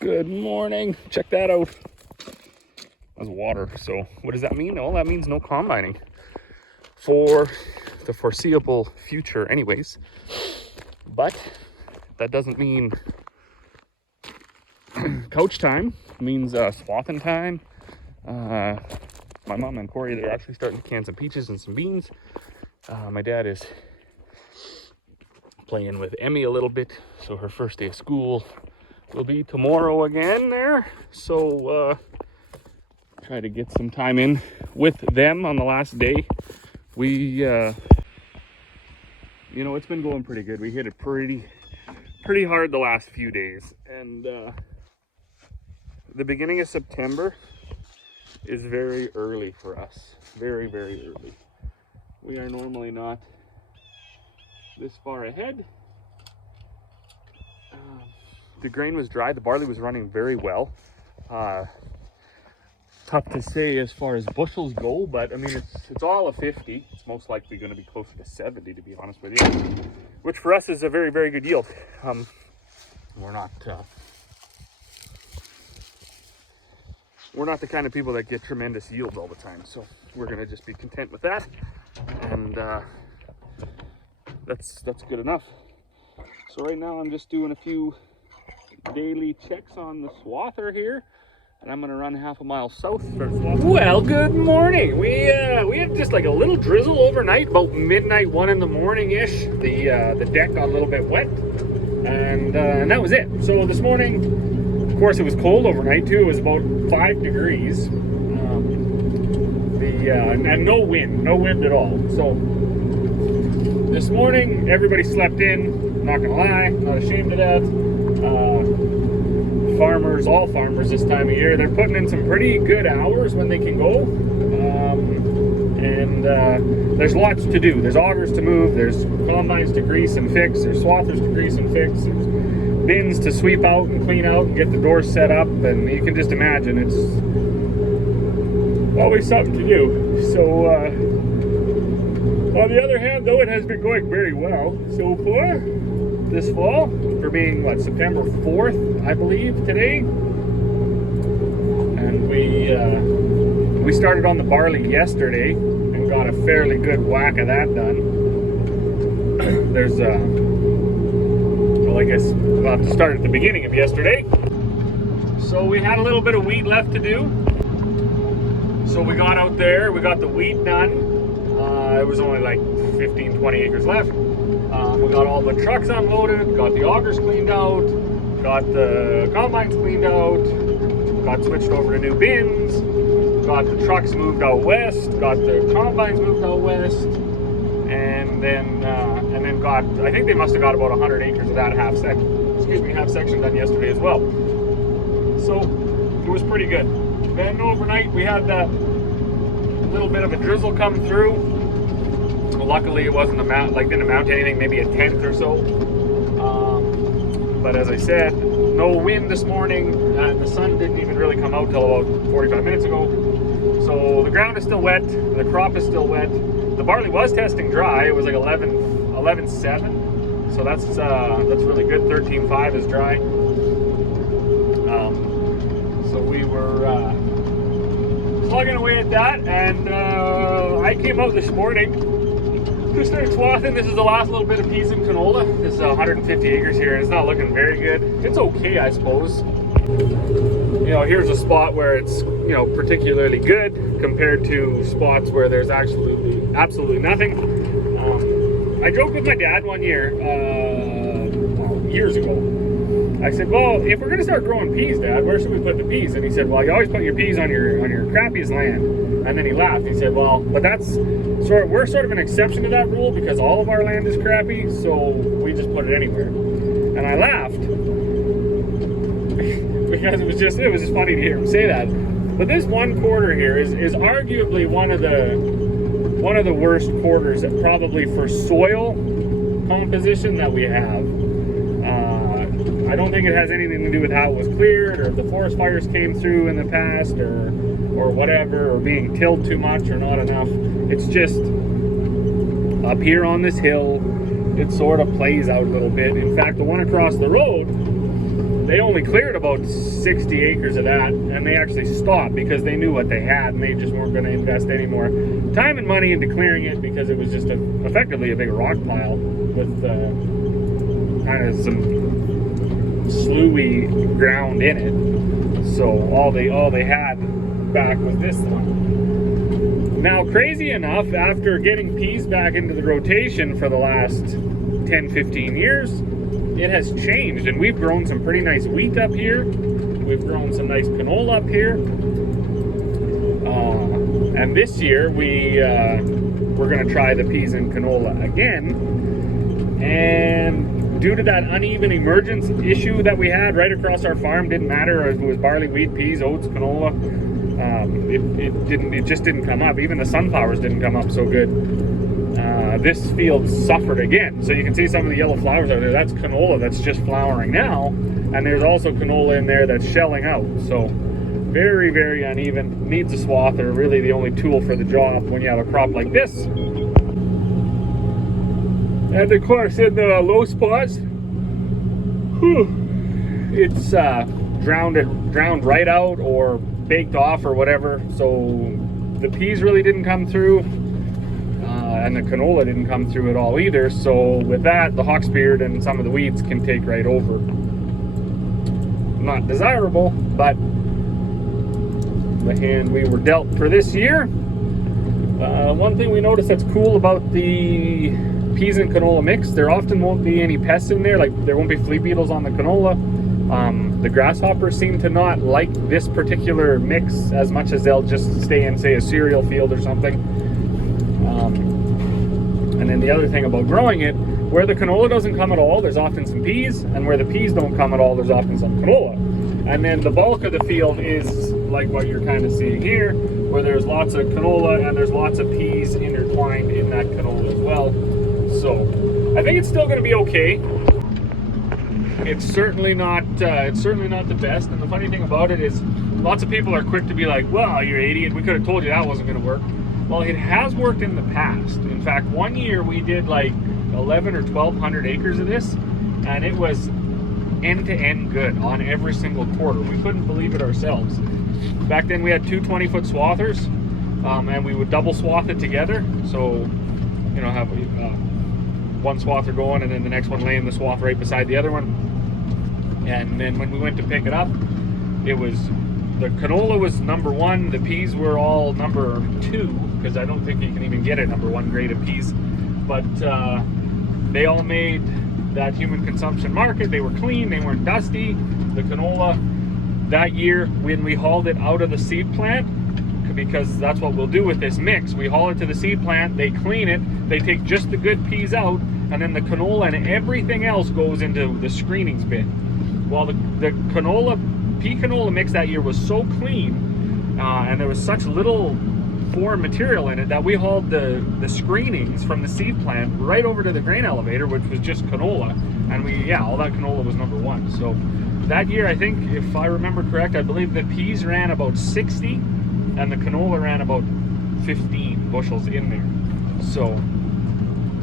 Good morning. Check that out. That's water. So what does that mean? Well, that means no combining for the foreseeable future anyways. But that doesn't mean coach time. It means swathing time. My mom and Corey, they're actually starting to can some peaches and some beans. My dad is playing with Emmy a little bit. So her first day of school will be tomorrow again there. So try to get some time in with them on the last day. We it's been going pretty good. We hit it pretty hard the last few days, and the beginning of September is very early for us. Very early. We are normally not this far ahead. The grain was dry. The barley was running very well. Tough to say as far as bushels go, but I mean it's all a 50. It's most likely going to be closer to 70, to be honest with you, which for us is a very good yield. We're not the kind of people that get tremendous yields all the time, so we're going to just be content with that, and that's good enough. So right now I'm just doing a few daily checks on the swather here, and I'm gonna run half a mile south. Well, good morning. We had just like a little drizzle overnight, about midnight, 1 in the morning ish. The deck got a little bit wet, and that was it. So this morning, of course, it was cold overnight too. It was about 5 degrees. And no wind at all. So this morning, everybody slept in. Not gonna lie, not ashamed of that. All farmers this time of year, they're putting in some pretty good hours when they can go. And there's lots to do. There's augers to move, there's combines to grease and fix, there's swathers to grease and fix, there's bins to sweep out and clean out and get the doors set up, and you can just imagine it's always something to do. So on the other hand, though, it has been going very well so far this fall, for being September 4th, I believe, today. And we started on the barley yesterday and got a fairly good whack of that done. There's well, I guess we'll have to start at the beginning of yesterday. So we had a little bit of wheat left to do. So we got out there, we got the wheat done. It was only like 15-20 acres left. We got all the trucks unloaded, got the augers cleaned out, got the combines cleaned out, got switched over to new bins, got the trucks moved out west, got the combines moved out west, and then got, I think they must have got about 100 acres of that half section done yesterday as well. So it was pretty good. Then overnight we had that little bit of a drizzle come through. Luckily it wasn't didn't amount to anything, maybe a tenth or so. But as I said, no wind this morning, and the sun didn't even really come out till about 45 minutes ago. So the ground is still wet, the crop is still wet. The barley was testing dry. It was like 11.7, so that's really good. 13.5 is dry. So we were plugging away at that, and I came out this morning to start swathing. This is the last little bit of peas and canola. This is 150 acres here, and it's not looking very good. It's okay, I suppose. Here's a spot where it's particularly good compared to spots where there's absolutely nothing. I joked with my dad one year, years ago. I said, well, if we're going to start growing peas, Dad, where should we put the peas? And he said, well, you always put your peas on your crappiest land. And then he laughed. He said, well, but we're sort of an exception to that rule because all of our land is crappy, so we just put it anywhere. And I laughed because it was just funny to hear him say that. But this one quarter here is arguably one of the worst quarters, probably for soil composition, that we have. I don't think it has anything to do with how it was cleared, or if the forest fires came through in the past, or whatever, or being tilled too much or not enough. It's just up here on this hill, it sort of plays out a little bit. In fact, the one across the road, they only cleared about 60 acres of that, and they actually stopped because they knew what they had, and they just weren't going to invest any more time and money into clearing it because it was just effectively a big rock pile with kind of some sloughly ground in it. So all they had back was this one. Now, crazy enough, after getting peas back into the rotation for the last 10-15 years, it has changed, and we've grown some pretty nice wheat up here. We've grown some nice canola up here. And this year we're going to try the peas and canola again. And due to that uneven emergence issue that we had right across our farm, didn't matter if it was barley, wheat, peas, oats, canola, it just didn't come up. Even the sunflowers didn't come up so good. This field suffered again. So you can see some of the yellow flowers out there. That's canola that's just flowering now. And there's also canola in there that's shelling out. So very, very uneven. Needs a swather, really the only tool for the job when you have a crop like this. And of course, in the low spots, it's drowned right out or baked off or whatever. So the peas really didn't come through. And the canola didn't come through at all either. So with that, the hawksbeard and some of the weeds can take right over. Not desirable, but the hand we were dealt for this year. One thing we noticed that's cool about the peas and canola mix, there often won't be any pests in there. Like there won't be flea beetles on the canola. The grasshoppers seem to not like this particular mix as much as they'll just stay in, say, a cereal field or something. And then the other thing about growing it, where the canola doesn't come at all, there's often some peas, and where the peas don't come at all, there's often some canola. And then the bulk of the field is like what you're kind of seeing here, where there's lots of canola and there's lots of peas intertwined in that canola as well. So I think it's still going to be okay. It's certainly not the best. And the funny thing about it is, lots of people are quick to be like, "Well, you're an idiot. We could have told you that wasn't going to work." Well, it has worked in the past. In fact, one year we did like 11 or 1,200 acres of this, and it was end-to-end good on every single quarter. We couldn't believe it ourselves. Back then we had two 20-foot swathers, and we would double swath it together. So, you know, have one swather going and then the next one laying the swath right beside the other one. And then when we went to pick it up, it was, the canola was number one, the peas were all number two, because I don't think you can even get a number one grade of peas. But they all made that human consumption market. They were clean, they weren't dusty. The canola that year, when we hauled it out of the seed plant, because that's what we'll do with this mix, we haul it to the seed plant, they clean it, they take just the good peas out, and then the canola and everything else goes into the screenings bin. Well, the pea canola mix that year was so clean, and there was such little foreign material in it, that we hauled the screenings from the seed plant right over to the grain elevator, which was just canola, and all that canola was number one. So that year, I think, if I remember correct, I believe the peas ran about 60 and the canola ran about 15 bushels in there. So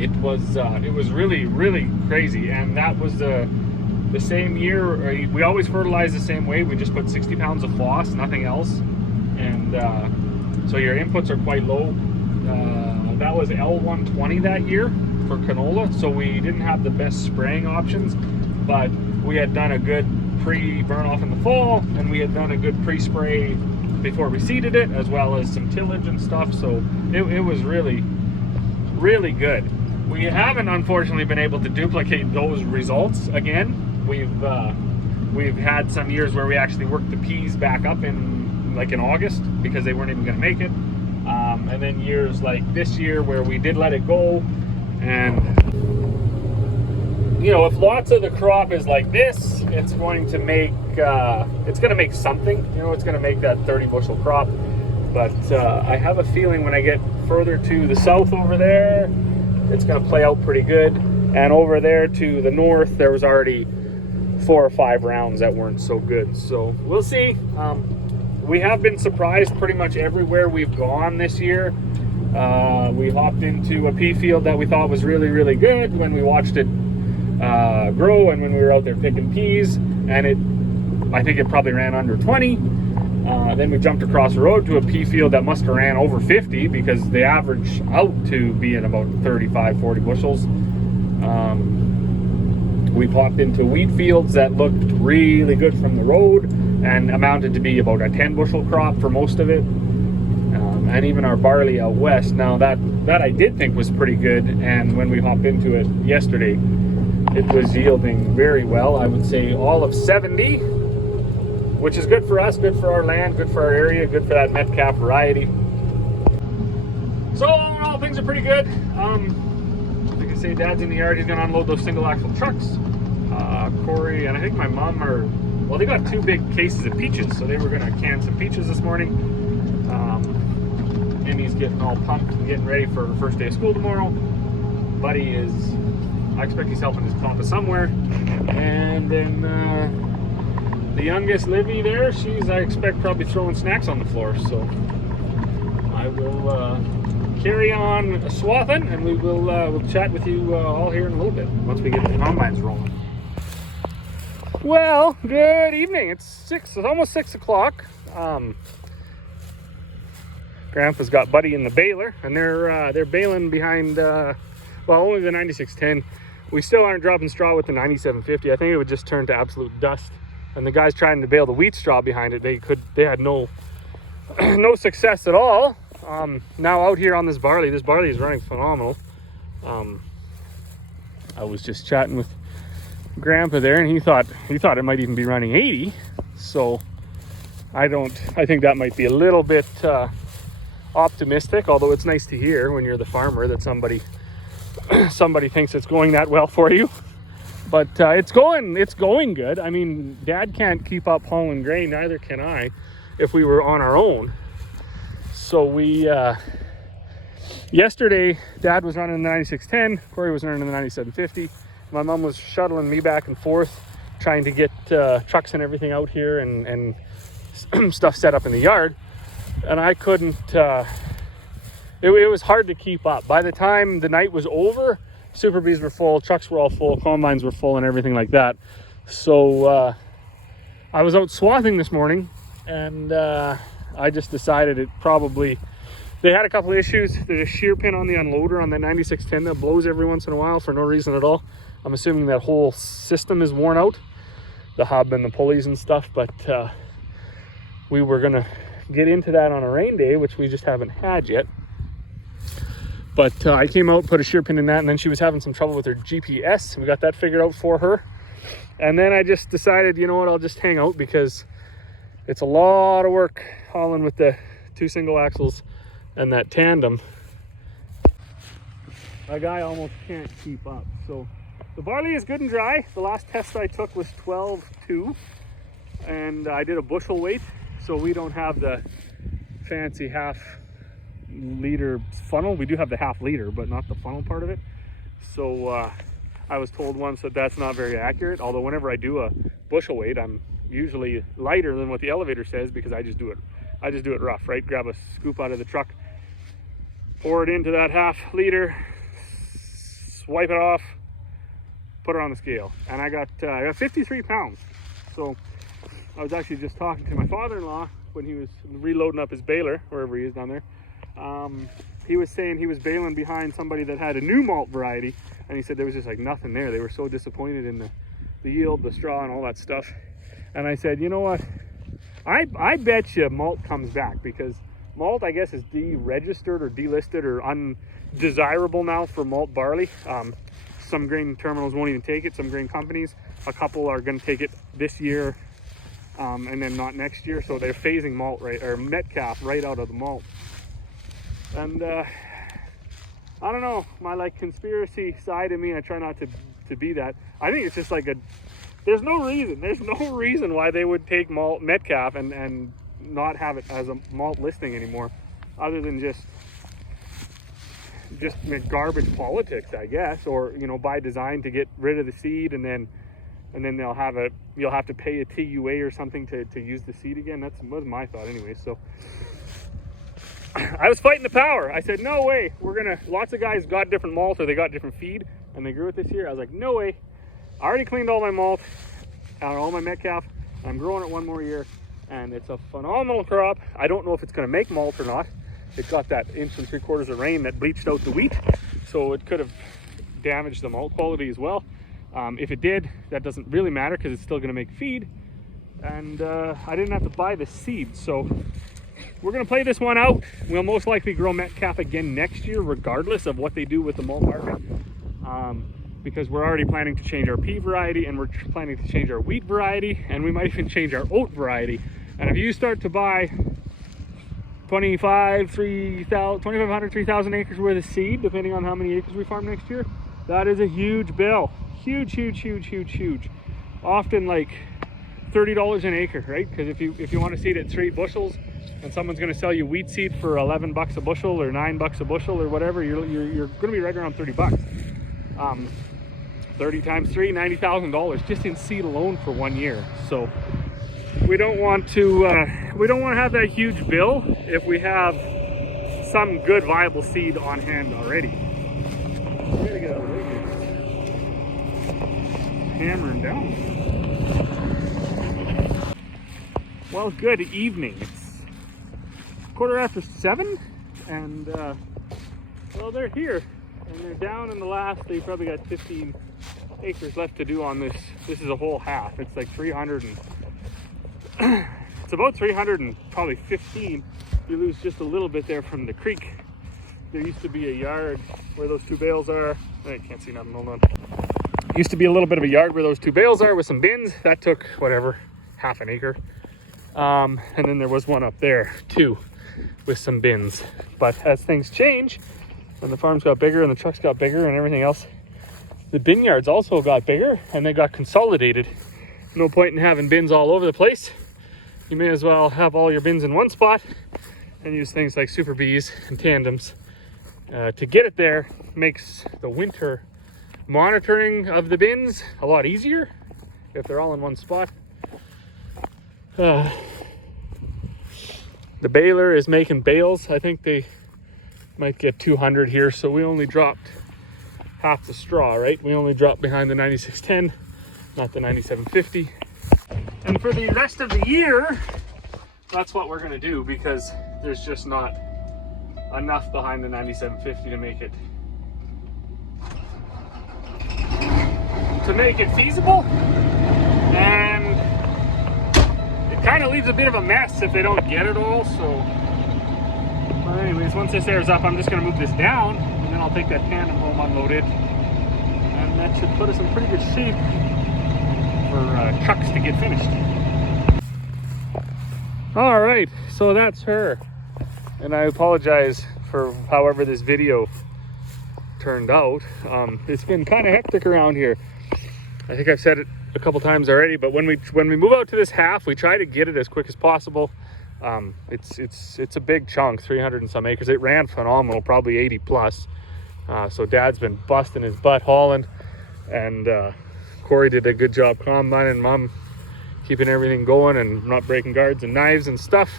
it was really, really crazy. And that was the same year. We always fertilize the same way. We just put 60 pounds of phos, nothing else. And so your inputs are quite low. That was L120 that year for canola, so we didn't have the best spraying options, but we had done a good pre-burn off in the fall, and we had done a good pre-spray before we seeded it, as well as some tillage and stuff. So it was really, really good. We haven't, unfortunately, been able to duplicate those results again. We've had some years where we actually worked the peas back up in August, because they weren't even going to make it, and then years like this year where we did let it go. And you know, if lots of the crop is like this, it's going to make something. You know, it's going to make that 30 bushel crop. But I have a feeling when I get further to the south over there, it's going to play out pretty good. And over there to the north, there was already 4 or 5 rounds that weren't so good. So we'll see. We have been surprised pretty much everywhere we've gone this year. We hopped into a pea field that we thought was really, really good when we watched it grow and when we were out there picking peas. and I think it probably ran under 20. Then we jumped across the road to a pea field that must have ran over 50, because they average out to be in about 35-40 bushels. We popped into wheat fields that looked really good from the road and amounted to be about a 10 bushel crop for most of it. And even our barley out west, now that I did think was pretty good, and when we hopped into it yesterday, it was yielding very well. I would say all of 70, which is good for us, good for our land, good for our area, good for that Metcalf variety. So all in all, things are pretty good. Like I say, Dad's in the yard. He's gonna unload those single axle trucks. Corey and I think my mom well, they got 2 big cases of peaches, so they were gonna can some peaches this morning. And he's getting all pumped and getting ready for the first day of school tomorrow. Buddy I expect he's helping his papa somewhere. And then the youngest, Livy, there, I expect probably throwing snacks on the floor. So I will carry on swathing, and we'll chat with you all here in a little bit once we get the combines rolling. Well, good evening. It's almost 6 o'clock. Grandpa's got Buddy in the baler, and they're baling behind only the 9610. We still aren't dropping straw with the 9750. I think it would just turn to absolute dust. And the guys trying to bale the wheat straw behind it, they had no success at all. Now out here on this barley is running phenomenal. I was just chatting with Grandpa there, and he thought it might even be running 80. So I think that might be a little bit optimistic, although it's nice to hear when you're the farmer that somebody thinks it's going that well for you. But it's going good. I mean, Dad can't keep up hauling grain, neither can I if we were on our own. So we yesterday, Dad was running the 9610, Corey was running the 9750. My mom was shuttling me back and forth, trying to get trucks and everything out here and stuff set up in the yard. And I couldn't, it was hard to keep up. By the time the night was over, Super Bees were full, trucks were all full, combines were full, and everything like that. So I was out swathing this morning, and I just decided they had a couple of issues. There's a shear pin on the unloader on that 9610 that blows every once in a while for no reason at all. I'm assuming that whole system is worn out, the hub and the pulleys and stuff, but we were gonna get into that on a rain day, which we just haven't had yet. But I came out, put a shear pin in that, and then she was having some trouble with her GPS. We got that figured out for her. And then I just decided, you know what, I'll just hang out, because it's a lot of work hauling with the 2 single axles and that tandem. My guy almost can't keep up. So the barley is good and dry. The last test I took was 12.2, and I did a bushel weight. So we don't have the fancy half-liter funnel. We do have the half-liter, but not the funnel part of it. So I was told once that that's not very accurate. Although whenever I do a bushel weight, I'm usually lighter than what the elevator says, because I just do it rough, right? Grab a scoop out of the truck, pour it into that half-liter, swipe it off, put it on the scale, and I got 53 pounds. So I was actually just talking to my father-in-law when he was reloading up his baler, wherever he is down there. He was saying he was baling behind somebody that had a new malt variety, and he said there was just like nothing there. They were so disappointed in the yield, the straw, and all that stuff. And I said, you know what? I bet you malt comes back, because malt, I guess, is deregistered or delisted or undesirable now for malt barley. Some grain terminals won't even take it. Some grain companies, a couple are going to take it this year, and then not next year. So they're phasing malt Metcalf right out of the malt. And I don't know, my conspiracy side of me, I try not to be that. I think it's just there's no reason why they would take malt Metcalf and not have it as a malt listing anymore, other than just garbage politics, I guess, or by design to get rid of the seed, and then you'll have to pay a TUA or something to use the seed again. That was my thought anyway. So I was fighting the power. I said, no way, lots of guys got different malt, or they got different feed and they grew it this year. I was like, no way. I already cleaned all my malt. all my Metcalf. I'm growing it one more year, and it's a phenomenal crop. I don't know if it's going to make malt or not. It got that 1 3/4 inches of rain that bleached out the wheat, so it could have damaged the malt quality as well. If it did, that doesn't really matter because it's still going to make feed, and I didn't have to buy the seed. So we're going to play this one out. We'll most likely grow Metcalf again next year, regardless of what they do with the malt market, because we're already planning to change our pea variety, and we're planning to change our wheat variety, and we might even change our oat variety. And if you start to buy 2,500, 3,000 acres worth of seed, depending on how many acres we farm next year, that is a huge bill. Huge. Often like $30 an acre, right? Because if you want to seed at 3 bushels, and someone's going to sell you wheat seed for 11 bucks a bushel or 9 bucks a bushel or whatever, you're going to be right around 30 bucks. 30 times 3, $90,000 just in seed alone for 1 year. So we don't want to have that huge bill if we have some good viable seed on hand already. We gotta get out of the way here. Hammering down. Well, good evening. It's 7:15, and well, they're here, and they're down in the last. They probably got 15 acres left to do on this. This is a whole half. It's like 300 and it's about 300 and probably 15. You lose just a little bit there from the creek. There used to be a yard where those 2 bales are. I can't see nothing, hold on. Used to be a little bit of a yard where those 2 bales are with some bins. That took whatever, half an acre. And then there was one up there too with some bins. But as things change, and the farms got bigger and the trucks got bigger and everything else, the bin yards also got bigger and they got consolidated. No point in having bins all over the place. You may as well have all your bins in one spot and use things like Super Bs and tandems to get it there. Makes the winter monitoring of the bins a lot easier if they're all in one spot. The baler is making bales. I think they might get 200 here, so we only dropped half the straw, right? We only dropped behind the 9610, not the 9750. And for the rest of the year, that's what we're going to do, because there's just not enough behind the 9750 to make it feasible. And it kind of leaves a bit of a mess if they don't get it all. So well, anyways, once this airs up, I'm just going to move this down, and then I'll take that tandem home, unload it, and that should put us in pretty good shape for trucks to get finished. All right, so that's her, and I apologize for however this video turned out. It's been kind of hectic around here. I think I've said it a couple times already, but when we move out to this half, we try to get it as quick as possible. It's a big chunk, 300 and some acres. It ran phenomenal, probably 80 plus. So Dad's been busting his butt hauling, and Corey did a good job combining, Mom keeping everything going and not breaking guards and knives and stuff.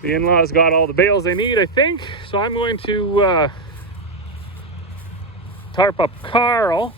The in-laws got all the bales they need, I think. So I'm going to tarp up Carl